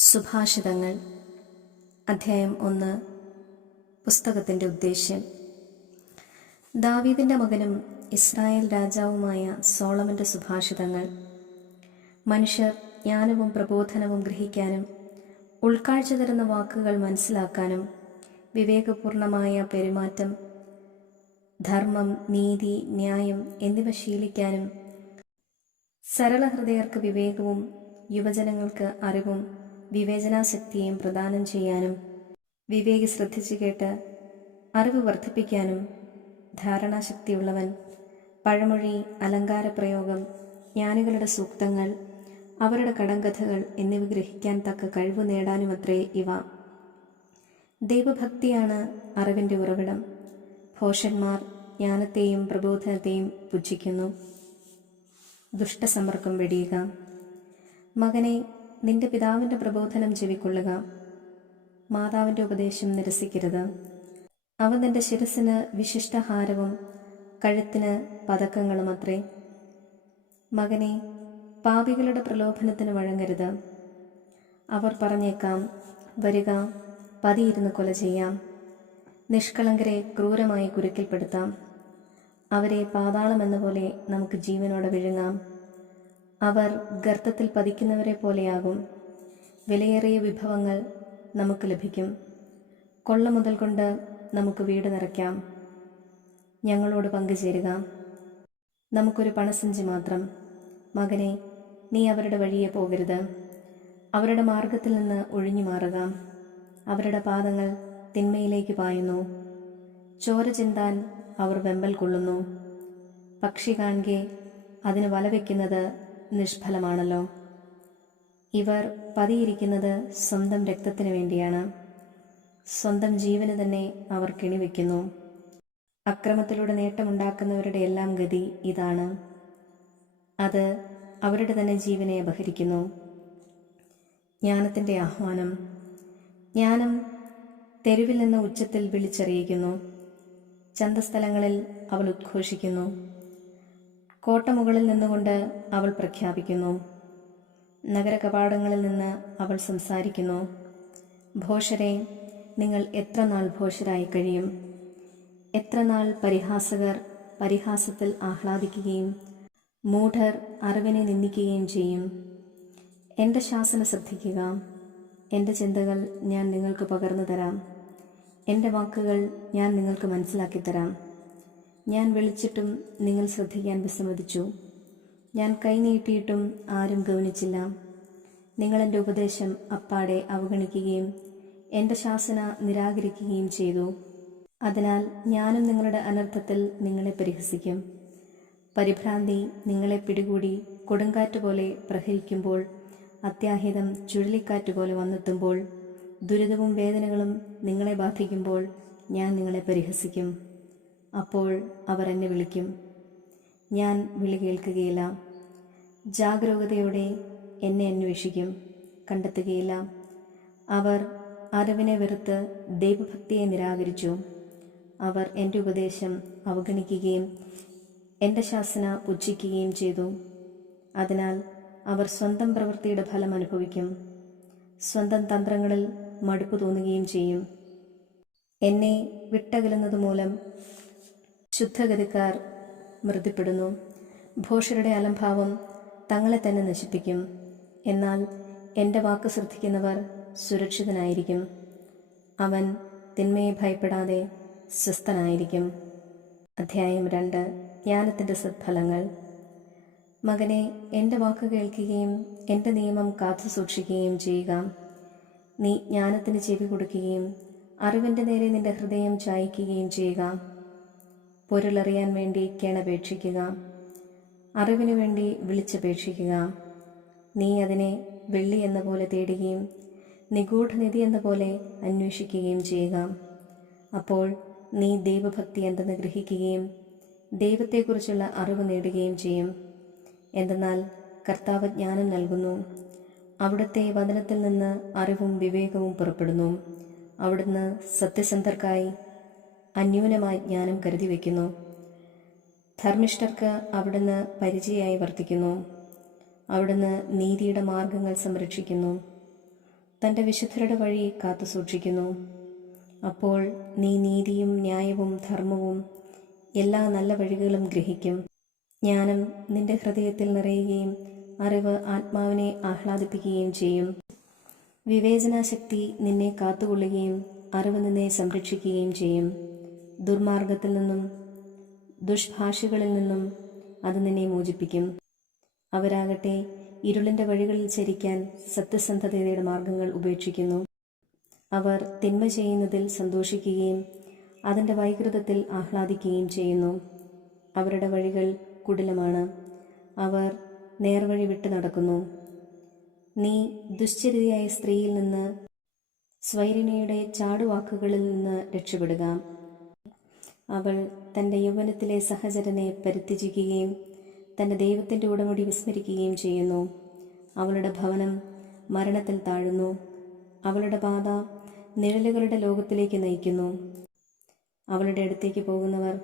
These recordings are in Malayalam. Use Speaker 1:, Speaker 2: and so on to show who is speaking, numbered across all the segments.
Speaker 1: സുഭാഷിതങ്ങൾ. അധ്യായം ഒന്ന്. പുസ്തകത്തിന്റെ ഉദ്ദേശ്യം. ദാവീദിന്റെ മകനും ഇസ്രായേൽ രാജാവുമായ സോളമന്റെ സുഭാഷിതങ്ങൾ. മനുഷ്യർ ജ്ഞാനവും പ്രബോധനവും ഗ്രഹിക്കാനും ഉൾക്കാഴ്ച തരുന്ന വാക്കുകൾ മനസ്സിലാക്കാനും വിവേകപൂർണമായ പെരുമാറ്റം ധർമ്മം നീതി ന്യായം എന്നിവ ശീലിക്കാനും സരളഹൃദയർക്ക് വിവേകവും യുവജനങ്ങൾക്ക് അറിവും വിവേചനാശക്തിയും പ്രദാനം ചെയ്യാനും വിവേകി ശ്രദ്ധിച്ചു കേട്ട് അറിവ് വർദ്ധിപ്പിക്കാനും ധാരണാശക്തിയുള്ളവൻ. പഴമൊഴി അലങ്കാര പ്രയോഗം ജ്ഞാനികളുടെ സൂക്തങ്ങൾ അവരുടെ കടങ്കഥകൾ എന്നിവ ഗ്രഹിക്കാൻ തക്ക കഴിവ് നേടാനുമത്രേ ഇവ. ദൈവഭക്തിയാണ് അറിവിന്റെ ഉറവിടം. ഭോഷന്മാർ ജ്ഞാനത്തെയും പ്രബോധനത്തെയും പുച്ഛിക്കുന്നു. ദുഷ്ടസമ്പർക്കം വെടിയുക. മകനെ നിന്റെ പിതാവിന്റെ പ്രബോധനം ചെവിക്കൊള്ളുക. മാതാവിന്റെ ഉപദേശം നിരസിക്കരുത്. അവ നിന്റെ ശിരസിന് വിശിഷ്ടഹാരവും കഴുത്തിന് പതക്കങ്ങളും അത്രേ. മകനെ പാപികളുടെ പ്രലോഭനത്തിന് വഴങ്ങരുത്. അവർ പറഞ്ഞേക്കാം വരിക പതിയിരുന്ന് കൊല ചെയ്യാം. നിഷ്കളങ്കരെ ക്രൂരമായി കുരുക്കിൽപ്പെടുത്താം. അവരെ പാതാളമെന്ന പോലെ നമുക്ക് ജീവനോടെ വിഴുങ്ങാം. അവർ ഗർത്തത്തിൽ പതിക്കുന്നവരെ പോലെയാകും. വിലയേറിയ വിഭവങ്ങൾ നമുക്ക് ലഭിക്കും. കൊള്ള മുതൽ കൊണ്ട് നമുക്ക് വീട് നിറയ്ക്കാം. ഞങ്ങളോട് പങ്കുചേരുക. നമുക്കൊരു പണസഞ്ചി മാത്രം. മകനെ നീ അവരുടെ വഴിയെ പോകരുത്. അവരുടെ മാർഗത്തിൽ നിന്ന് ഒഴിഞ്ഞു മാറുക. അവരുടെ പാദങ്ങൾ തിന്മയിലേക്ക് പായുന്നു. ചോര ചിന്താൻ അവർ വെമ്പൽ കൊള്ളുന്നു. പക്ഷി കാണുകെ അതിന് വലവെക്കുന്നത് നിഷ്ഫലമാണല്ലോ. ഇവർ പതിയിരിക്കുന്നത് സ്വന്തം രക്തത്തിന് വേണ്ടിയാണ്. സ്വന്തം ജീവന് തന്നെ അവർ കിണിവെക്കുന്നു. അക്രമത്തിലൂടെ നേട്ടമുണ്ടാക്കുന്നവരുടെ എല്ലാം ഗതി ഇതാണ്. അത് അവരുടെ തന്നെ ജീവനെ അപഹരിക്കുന്നു. ജ്ഞാനത്തിന്റെ ആഹ്വാനം. ജ്ഞാനം തെരുവിൽ നിന്ന് ഉച്ചത്തിൽ വിളിച്ചറിയിക്കുന്നു. ചന്തസ്ഥലങ്ങളിൽ അവൾ ഉദ്ഘോഷിക്കുന്നു. കോട്ടമുകളിൽ നിന്നുകൊണ്ട് അവൾ പ്രഖ്യാപിക്കുന്നു. നഗര കവാടങ്ങളിൽ നിന്ന് അവൾ സംസാരിക്കുന്നു. ഭോഷരെ നിങ്ങൾ എത്ര നാൾ ഭോഷരായി കഴിയും? എത്ര നാൾ പരിഹാസകർ പരിഹാസത്തിൽ ആഹ്ലാദിക്കുകയും മൂഢർ അറിവിനെ നിന്ദിക്കുകയും ചെയ്യും? എന്റെ ശാസന ശ്രദ്ധിക്കുക. എന്റെ ചിന്തകൾ ഞാൻ നിങ്ങൾക്ക് പകർന്നു തരാം. എന്റെ വാക്കുകൾ ഞാൻ നിങ്ങൾക്ക് മനസ്സിലാക്കി തരാം ഞാൻ വിളിച്ചിട്ടും നിങ്ങൾ ശ്രദ്ധിക്കാൻ വിസമ്മതിച്ചു. ഞാൻ കൈനീട്ടിയിട്ടും ആരും ഗവനിച്ചില്ല നിങ്ങൾ എന്റെ ഉപദേശം അപ്പാടെ അവഗണിക്കുകയും എന്റെ ശാസന നിരാകരിക്കുകയും ചെയ്തു. അതിനാൽ ഞാനും നിങ്ങളുടെ അനർത്ഥത്തിൽ നിങ്ങളെ പരിഹസിക്കും. പരിഭ്രാന്തി നിങ്ങളെ പിടികൂടി കൊടുങ്കാറ്റ് പോലെ പ്രഹരിക്കുമ്പോൾ അത്യാഹിതം ചുഴലിക്കാറ്റ് പോലെ വന്നെത്തുമ്പോൾ ദുരിതവും വേദനകളും നിങ്ങളെ ബാധിക്കുമ്പോൾ ഞാൻ നിങ്ങളെ പരിഹസിക്കും. അപ്പോൾ അവർ എന്നെ വിളിക്കും. ഞാൻ വിളി കേൾക്കുകയില്ല. ജാഗരൂകതയോടെ എന്നെ അന്വേഷിക്കും. കണ്ടെത്തുകയില്ല. അവർ അറിവിനെ വെറുത്ത് ദൈവഭക്തിയെ നിരാകരിച്ചു. അവർ എന്റെ ഉപദേശം അവഗണിക്കുകയും എന്റെ ശാസന പുച്ഛിക്കുകയും ചെയ്തു. അതിനാൽ അവർ സ്വന്തം പ്രവൃത്തിയുടെ ഫലം അനുഭവിക്കും. സ്വന്തം തന്ത്രങ്ങളിൽ മടുപ്പ് തോന്നുകയും ചെയ്യും. എന്നെ വിട്ടകലുന്നത് മൂലം ശുദ്ധഗതിക്കാർ മൃതിപ്പെടുന്നു ഭോഷരുടെ അലംഭാവം തങ്ങളെ തന്നെ നശിപ്പിക്കും. എന്നാൽ എന്റെ വാക്ക് ശ്രദ്ധിക്കുന്നവർ സുരക്ഷിതനായിരിക്കും. അവൻ തിന്മയെ ഭയപ്പെടാതെ സ്വസ്ഥനായിരിക്കും. അധ്യായം രണ്ട്. ജ്ഞാനത്തിന്റെ സത്ഫലങ്ങൾ. മകനെ എന്റെ വാക്ക് കേൾക്കുകയും എന്റെ നിയമം കാത്തു സൂക്ഷിക്കുകയും ചെയ്യുക. നീ ജ്ഞാനത്തിന് ചെവി കൊടുക്കുകയും അറിവിന്റെ നേരെ നിന്റെ ഹൃദയം ചായ്ക്കുകയും ചെയ്യുക. പൊരുളറിയാൻ വേണ്ടി കേണപേക്ഷിക്കുക അറിവിനു വേണ്ടി വിളിച്ചപേക്ഷിക്കുക. നീ അതിനെ വെള്ളി എന്ന പോലെ തേടുകയും നിഗൂഢനിധി എന്ന പോലെ അന്വേഷിക്കുകയും ചെയ്യുക. അപ്പോൾ നീ ദൈവഭക്തി എന്തെന്ന് ഗ്രഹിക്കുകയും ദൈവത്തെക്കുറിച്ചുള്ള അറിവ് നേടുകയും ചെയ്യും. എന്തെന്നാൽ കർത്താവ് ജ്ഞാനം നൽകുന്നു. അവിടുത്തെ വചനത്തിൽ നിന്ന് അറിവും വിവേകവും പുറപ്പെടുന്നു. അവിടുന്ന് സത്യസന്ധർക്കായി അന്യൂനമായി ജ്ഞാനം കരുതി വയ്ക്കുന്നു. ധർമ്മിഷ്ഠർക്ക് അവിടുന്ന് പരിചയമായി വർത്തിക്കുന്നു. അവിടുന്ന് നീതിയുടെ മാർഗങ്ങൾ സംരക്ഷിക്കുന്നു. തന്റെ വിശുദ്ധരുടെ വഴി കാത്തു സൂക്ഷിക്കുന്നു. അപ്പോൾ നീ നീതിയും ന്യായവും ധർമ്മവും എല്ലാ നല്ല വഴികളും ഗ്രഹിക്കും. ജ്ഞാനം നിന്റെ ഹൃദയത്തിൽ നിറയുകയും അറിവ് ആത്മാവിനെ ആഹ്ലാദിപ്പിക്കുകയും ചെയ്യും. വിവേചനാശക്തി നിന്നെ കാത്തുകൊള്ളുകയും അറിവ് നിന്നെ സംരക്ഷിക്കുകയും ചെയ്യും. ദുർമാർഗത്തിൽ നിന്നും ദുഷ്ഭാഷികളിൽ നിന്നും അത് നിന്നെ മോചിപ്പിക്കും. അവരാകട്ടെ ഇരുളിന്റെ വഴികളിൽ ചരിക്കാൻ സത്യസന്ധതയുടെ മാർഗങ്ങൾ ഉപേക്ഷിക്കുന്നു. അവർ തിന്മ ചെയ്യുന്നതിൽ സന്തോഷിക്കുകയും അതിന്റെ വൈകൃതത്തിൽ ആഹ്ലാദിക്കുകയും ചെയ്യുന്നു. അവരുടെ വഴികൾ കുടിലമാണ്. അവർ നേർവഴി വിട്ട് നടക്കുന്നു. നീ ദുശ്ചരിതയായ സ്ത്രീയിൽ നിന്ന് സ്വൈരിണിയുടെ ചാടുവാക്കുകളിൽ നിന്ന് രക്ഷപ്പെടുക. അവൾ തന്റെ യൗവനത്തിലെ സഹചരനെ പരിത്യജിക്കുകയും തന്റെ ദൈവത്തിന്റെ ഉടമുടി വിസ്മരിക്കുകയും ചെയ്യുന്നു. അവളുടെ ഭവനം മരണത്തിൽ താഴുന്നു. അവളുടെ പാത നിഴലുകളുടെ ലോകത്തിലേക്ക് നയിക്കുന്നു. അവളുടെ അടുത്തേക്ക് പോകുന്നവർ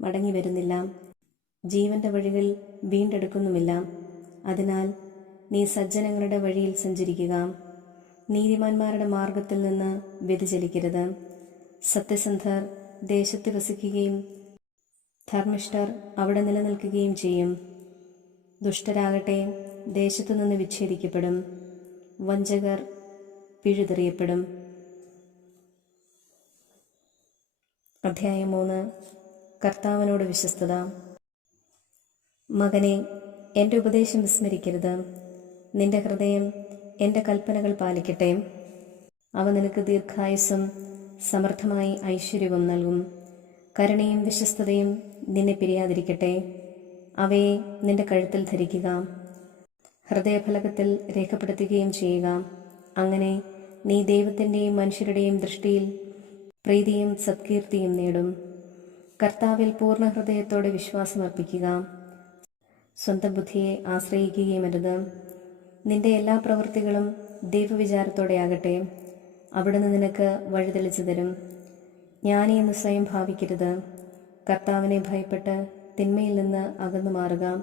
Speaker 1: മടങ്ങി വരുന്നില്ല. ജീവന്റെ വഴികൾ വീണ്ടെടുക്കുന്നുമില്ല. അതിനാൽ നീ സജ്ജനങ്ങളുടെ വഴിയിൽ സഞ്ചരിക്കുക. നീതിമാന്മാരുടെ മാർഗത്തിൽ നിന്ന് വ്യതിചലിക്കരുത്. സത്യസന്ധർ ദേശത്ത് വസിക്കുകയും ധർമ്മിഷ്ഠർ അവിടെ നിലനിൽക്കുകയും ചെയ്യും. ദുഷ്ടരാകട്ടെ ദേശത്തു നിന്ന് വിച്ഛേദിക്കപ്പെടും. വഞ്ചകർ പിഴുതെറിയപ്പെടും. അധ്യായം മൂന്ന്. കർത്താവിനോട് വിശ്വസ്തത. മകനെ എന്റെ ഉപദേശം വിസ്മരിക്കരുത്. നിന്റെ ഹൃദയം എന്റെ കൽപ്പനകൾ പാലിക്കട്ടെ. അവ നിനക്ക് ദീർഘായുസ്സും സമൃദ്ധമായി ഐശ്വര്യവും നൽകും. കരുണയും വിശ്വസ്തതയും നിന്നെ പിരിയാതിരിക്കട്ടെ. അവയെ നിന്റെ കഴുത്തിൽ ധരിക്കുക. ഹൃദയഫലകത്തിൽ രേഖപ്പെടുത്തുകയും ചെയ്യുക. അങ്ങനെ നീ ദൈവത്തിന്റെയും മനുഷ്യരുടെയും ദൃഷ്ടിയിൽ പ്രീതിയും സത്കീർത്തിയും നേടും. കർത്താവിൽ പൂർണ ഹൃദയത്തോടെ വിശ്വാസമർപ്പിക്കുക. സ്വന്തം ബുദ്ധിയെ ആശ്രയിക്കുകയുമരുത്. നിന്റെ എല്ലാ പ്രവൃത്തികളും ദൈവവിചാരത്തോടെയാകട്ടെ. അവിടുന്ന് നിനക്ക് വഴിതെളിച്ചു തരും. ജ്ഞാനി സ്വയം ഭാവിക്കരുത്. കർത്താവിനെ ഭയപ്പെട്ട് തിന്മയിൽ നിന്ന് അകന്നു മാറുക.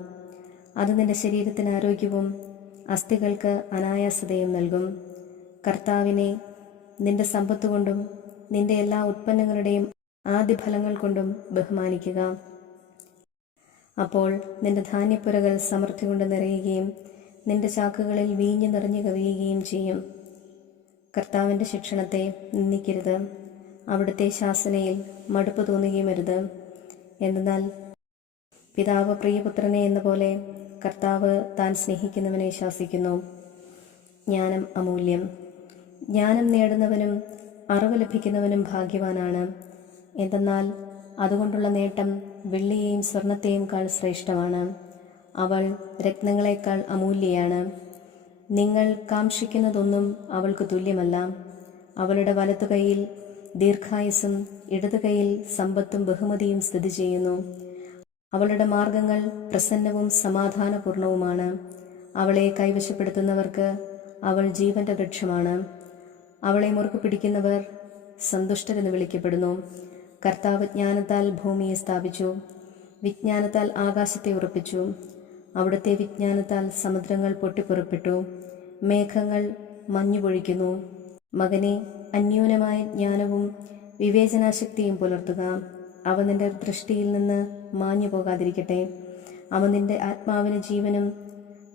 Speaker 1: അത് നിന്റെ ശരീരത്തിന് ആരോഗ്യവും അസ്ഥികൾക്ക് അനായാസതയും നൽകും. കർത്താവിനെ നിന്റെ സമ്പത്ത് കൊണ്ടും നിന്റെ എല്ലാ ഉത്പന്നങ്ങളുടെയും ആദ്യ ഫലങ്ങൾ കൊണ്ടും ബഹുമാനിക്കുക. അപ്പോൾ നിന്റെ ധാന്യപ്പുരകൾ സമൃദ്ധി കൊണ്ട് നിറയുകയും നിന്റെ ചാക്കുകളിൽ വീഞ്ഞു നിറഞ്ഞു കവിയുകയും ചെയ്യും. കർത്താവിന്റെ ശിക്ഷണത്തെ നിന്ദിക്കരുത്. അവിടുത്തെ ശാസനയിൽ മടുപ്പ് തോന്നുകയും അരുത് എന്നാൽ പിതാവ് പ്രിയപുത്രനെ എന്ന പോലെ കർത്താവ് താൻ സ്നേഹിക്കുന്നവനെ ശാസിക്കുന്നു. ജ്ഞാനം അമൂല്യം. ജ്ഞാനം നേടുന്നവനും അറിവ് ലഭിക്കുന്നവനും ഭാഗ്യവാനാണ്. എന്തെന്നാൽ അതുകൊണ്ടുള്ള നേട്ടം വെള്ളിയെയും സ്വർണത്തെയും കാൾ ശ്രേഷ്ഠമാണ്. അവൾ രത്നങ്ങളെക്കാൾ അമൂല്യയാണ്. നിങ്ങൾ കാംക്ഷിക്കുന്നതൊന്നും അവൾക്ക് തുല്യമല്ല. അവളുടെ വലത്തു കൈയിൽ ദീർഘായുസും ഇടതു കൈയിൽ സമ്പത്തും ബഹുമതിയും സ്ഥിതി ചെയ്യുന്നു. അവളുടെ മാർഗങ്ങൾ പ്രസന്നവും സമാധാനപൂർണവുമാണ്. അവളെ കൈവശപ്പെടുത്തുന്നവർക്ക് അവൾ ജീവന്റെ വൃക്ഷമാണ്. അവളെ മുറുക്കു പിടിക്കുന്നവർ സന്തുഷ്ടരെന്ന് വിളിക്കപ്പെടുന്നു. കർത്താവ് ജ്ഞാനത്താൽ ഭൂമിയെ സ്ഥാപിച്ചു. വിജ്ഞാനത്താൽ ആകാശത്തെ ഉറപ്പിച്ചു. അവിടുത്തെ വിജ്ഞാനത്താൽ സമുദ്രങ്ങൾ പൊട്ടിപ്പുറപ്പെട്ടു. മേഘങ്ങൾ മഞ്ഞു പൊഴിക്കുന്നു മകനെ അന്യൂനമായ ജ്ഞാനവും വിവേചനാശക്തിയും പുലർത്തുക. അവ നിന്റെ ദൃഷ്ടിയിൽ നിന്ന് മാഞ്ഞു പോകാതിരിക്കട്ടെ. അവ നിന്റെ ആത്മാവിന് ജീവനും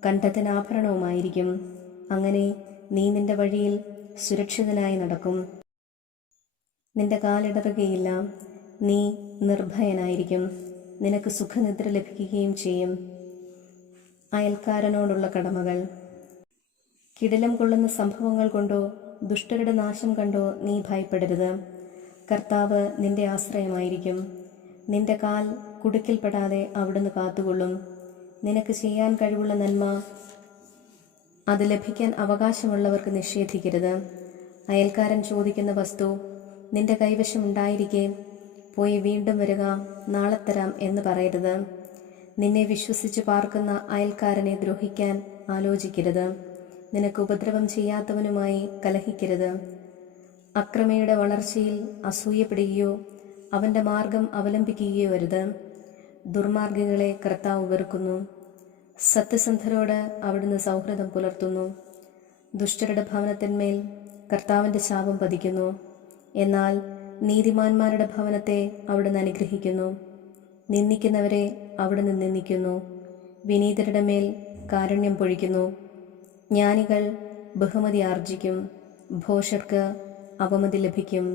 Speaker 1: കണ്ഠത്തിന് ആഭരണവുമായിരിക്കും അങ്ങനെ നീ നിന്റെ വഴിയിൽ സുരക്ഷിതനായി നടക്കും. നിന്റെ കാലിടറുകയില്ല നീ നിർഭയനായിരിക്കും. നിനക്ക് സുഖനിദ്ര ലഭിക്കുകയും ചെയ്യും. അയൽക്കാരനോടുള്ള കടമകൾ. കിടിലം കൊള്ളുന്ന സംഭവങ്ങൾ കൊണ്ടോ ദുഷ്ടരുടെ നാശം കണ്ടോ നീ ഭയപ്പെടരുത്. കർത്താവ് നിന്റെ ആശ്രയമായിരിക്കും. നിന്റെ കാൽ കുടുക്കിൽപ്പെടാതെ അവിടുന്ന് കാത്തുകൊള്ളും. നിനക്ക് ചെയ്യാൻ കഴിവുള്ള നന്മ അത് ലഭിക്കാൻ അവകാശമുള്ളവർക്ക് നിഷേധിക്കരുത്. അയൽക്കാരൻ ചോദിക്കുന്ന വസ്തു നിന്റെ കൈവശം ഉണ്ടായിരിക്കെ പോയി വീണ്ടും വരിക നാളെ തരാം എന്ന് പറയരുത്. നിന്നെ വിശ്വസിച്ച് പാർക്കുന്ന അയൽക്കാരനെ ദ്രോഹിക്കാൻ ആലോചിക്കരുത്. നിനക്ക് ഉപദ്രവം ചെയ്യാത്തവനുമായി കലഹിക്കരുത്. അക്രമയുടെ വളർച്ചയിൽ അസൂയപ്പെടുകയോ അവന്റെ മാർഗം അവലംബിക്കുകയോ അരുത്. ദുർമാർഗികളെ കർത്താവ് വെറുക്കുന്നു. സത്യസന്ധരോട് അവിടുന്ന് സൗഹൃദം പുലർത്തുന്നു. ദുഷ്ടരുടെ ഭവനത്തിന്മേൽ കർത്താവിന്റെ ശാപം പതിക്കുന്നു. എന്നാൽ നീതിമാന്മാരുടെ ഭവനത്തെ അവിടുന്ന് അനുഗ്രഹിക്കുന്നു. നിന്ദിക്കുന്നവരെ അവിടുന്ന് നിന്ദിക്കുന്നു. വിനീതരുടെ മേൽ കാരുണ്യം പൊഴിക്കുന്നു. ജ്ഞാനികൾ ബഹുമതി ആർജിക്കും. ഭോഷർക്ക് അവമതി ലഭിക്കും.